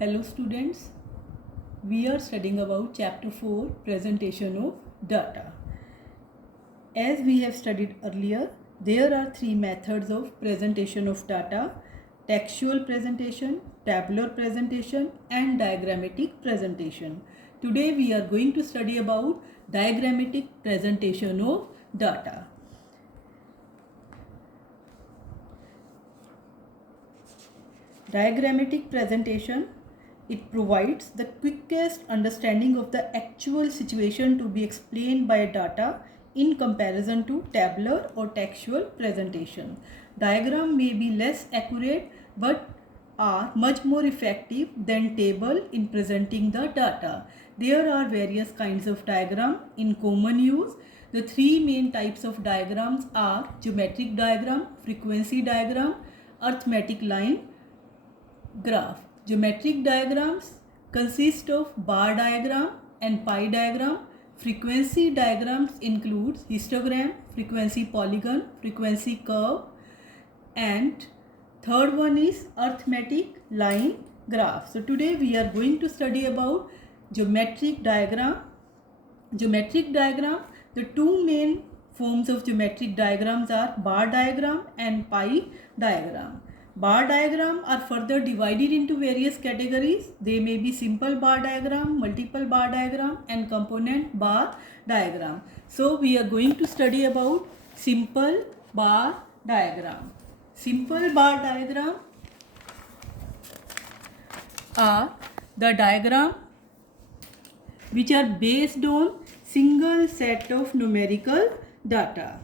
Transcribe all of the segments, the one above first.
Hello students, we are studying about chapter 4 presentation of data. As we have studied earlier, there are three methods of presentation of data: textual presentation, tabular presentation and diagrammatic presentation. Today we are going to study about diagrammatic presentation of data. Diagrammatic presentation, it provides the quickest understanding of the actual situation to be explained by data in comparison to tabular or textual presentation. Diagram may be less accurate but are much more effective than table in presenting the data. There are various kinds of diagram in common use. The three main types of diagrams are geometric diagram, frequency diagram, arithmetic line graph. Geometric diagrams consist of bar diagram and pie diagram. Frequency diagrams includes histogram, frequency polygon, frequency curve, and third one is arithmetic line graph. So today we are going to study about geometric diagram. Geometric diagram, the two main forms of geometric diagrams are bar diagram and pie diagram. Bar diagram are further divided into various categories. They may be simple bar diagram, multiple bar diagram and component bar diagram. So we are going to study about simple bar diagram. Simple bar diagram are the diagram which are based on single set of numerical data.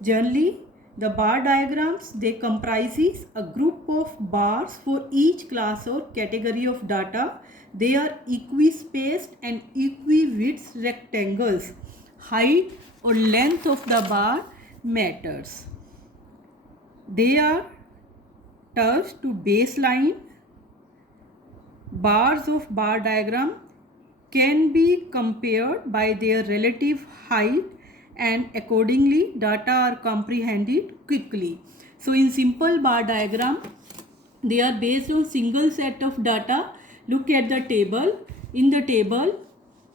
Generally, the bar diagrams, they comprises a group of bars for each class or category of data. They are equispaced and equiwidth rectangles. Height or length of the bar matters. They are touched to baseline. Bars of bar diagram can be compared by their relative height and accordingly data are comprehended quickly. So in simple bar diagram, they are based on single set of data. Look at the table. In the table,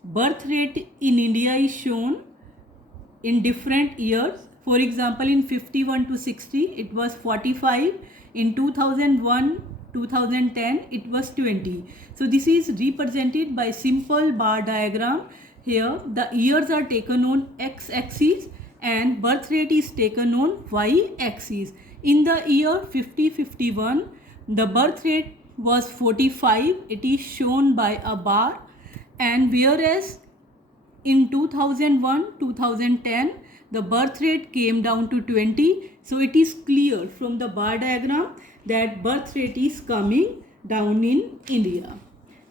birth rate in India is shown in different years. For example, in 51 to 60 it was 45. In 2001 2010 it was 20. So this is represented by simple bar diagram. Here the years are taken on x-axis and birth rate is taken on y-axis. In the year 50-51 the birth rate was 45. It is shown by a bar, and whereas in 2001-2010 the birth rate came down to 20. So it is clear from the bar diagram that birth rate is coming down in India.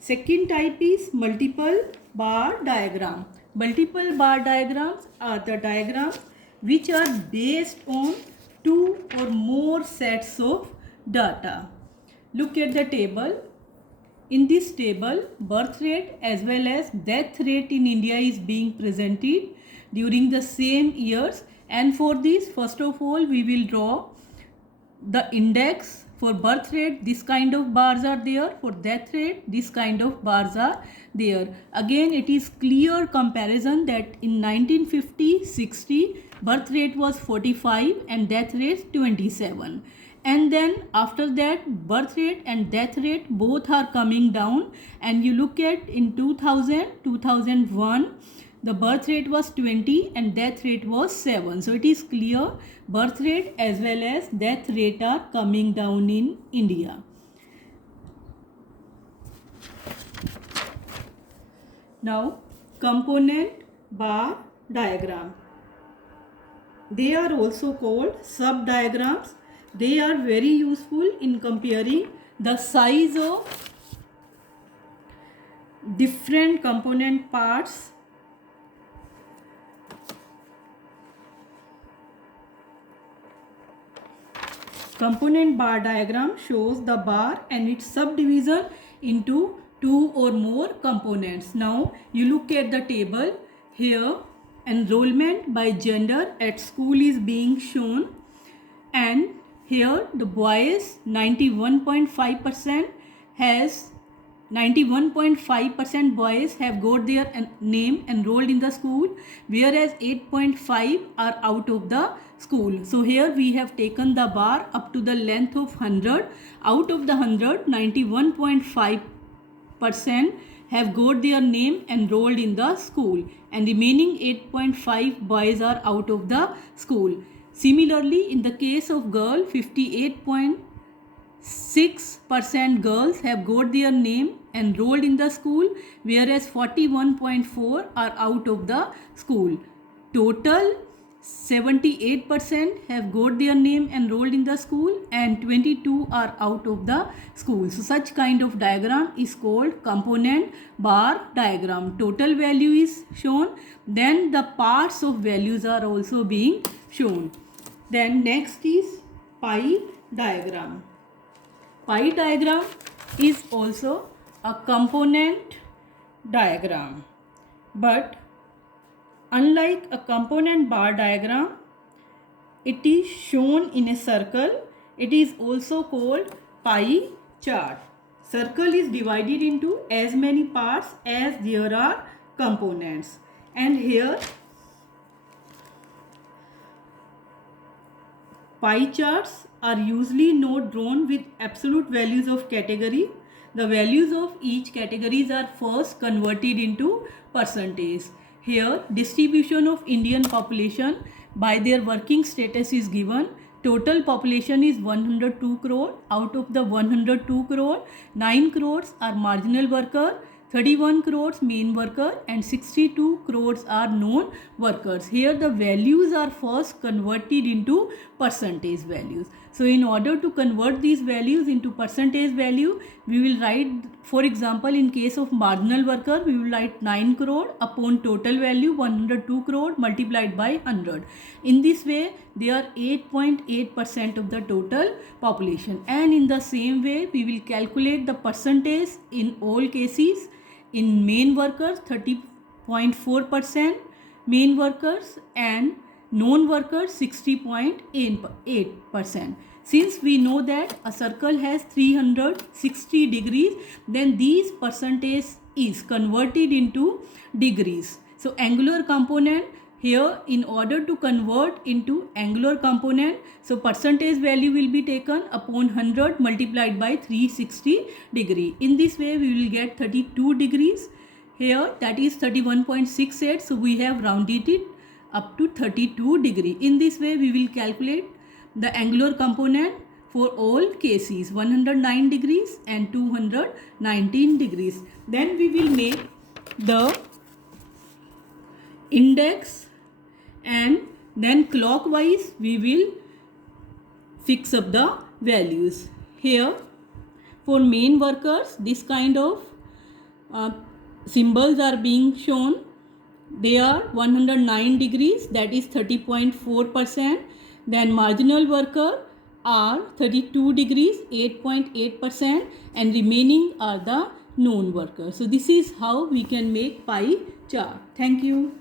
Second type is multiple bar diagram. Multiple bar diagrams are the diagrams which are based on two or more sets of data. Look at the table. In this table, birth rate as well as death rate in India is being presented during the same years, and for this, first of all, we will draw the index. For birth rate, this kind of bars are there. For death rate, this kind of bars are there. Again, it is clear comparison that in 1950-60 birth rate was 45 and death rate 27. And then after that, birth rate and death rate both are coming down, and you look at in 2000-2001 the birth rate was 20 and death rate was 7. So it is clear birth rate as well as death rate are coming down in India. Now component bar diagram. They are also called sub-diagrams. They are very useful in comparing the size of different component parts. Component bar diagram shows the bar and its subdivision into two or more components. Now you look at the table. Here enrollment by gender at school is being shown, and here the boys 91.5% has 91.5% boys have got their name enrolled in the school, whereas 8.5 are out of the school. So here we have taken the bar up to the length of 100. Out of the 100, 91.5% have got their name enrolled in the school, and remaining 8.5 boys are out of the school. Similarly, in the case of girl, 58.6% girls have got their name enrolled in the school, whereas 41.4 are out of the school. Total 78% have got their name enrolled in the school and 22 are out of the school. So such kind of diagram is called component bar diagram. Total value is shown, then the parts of values are also being shown. Then next is pie diagram. Pie diagram is also a component diagram, but unlike a component bar diagram, it is shown in a circle. It is also called pie chart. Circle is divided into as many parts as there are components, and here pie charts are usually not drawn with absolute values of category. The values of each categories are first converted into percentage. Here, distribution of Indian population by their working status is given. Total population is 102 crore. Out of the 102 crore, 9 crores are marginal worker, 31 crores main worker, and 62 crores are known workers. Here the values are first converted into percentage values. So in order to convert these values into percentage value, we will write, for example, in case of marginal worker, we will write 9 crore upon total value 102 crore multiplied by 100. In this way, they are 8.8% of the total population. And in the same way, we will calculate the percentage in all cases. In main workers, 30.4% main workers, and non-workers 60.8%. Since we know that a circle has 360 degrees, then these percentage is converted into degrees. So angular component, here in order to convert into angular component, so percentage value will be taken upon 100 multiplied by 360 degree. In this way we will get 32 degrees. Here that is 31.68, so we have rounded it up to 32 degree. In this way we will calculate the angular component for all cases, 109 degrees and 219 degrees. Then we will make the index, and then clockwise we will fix up the values. Here for main workers, this kind of symbols are being shown. They are 109 degrees, that is 30.4%. Then marginal worker are 32 degrees, 8.8%, and remaining are the known workers. So this is how we can make pie chart. Thank you.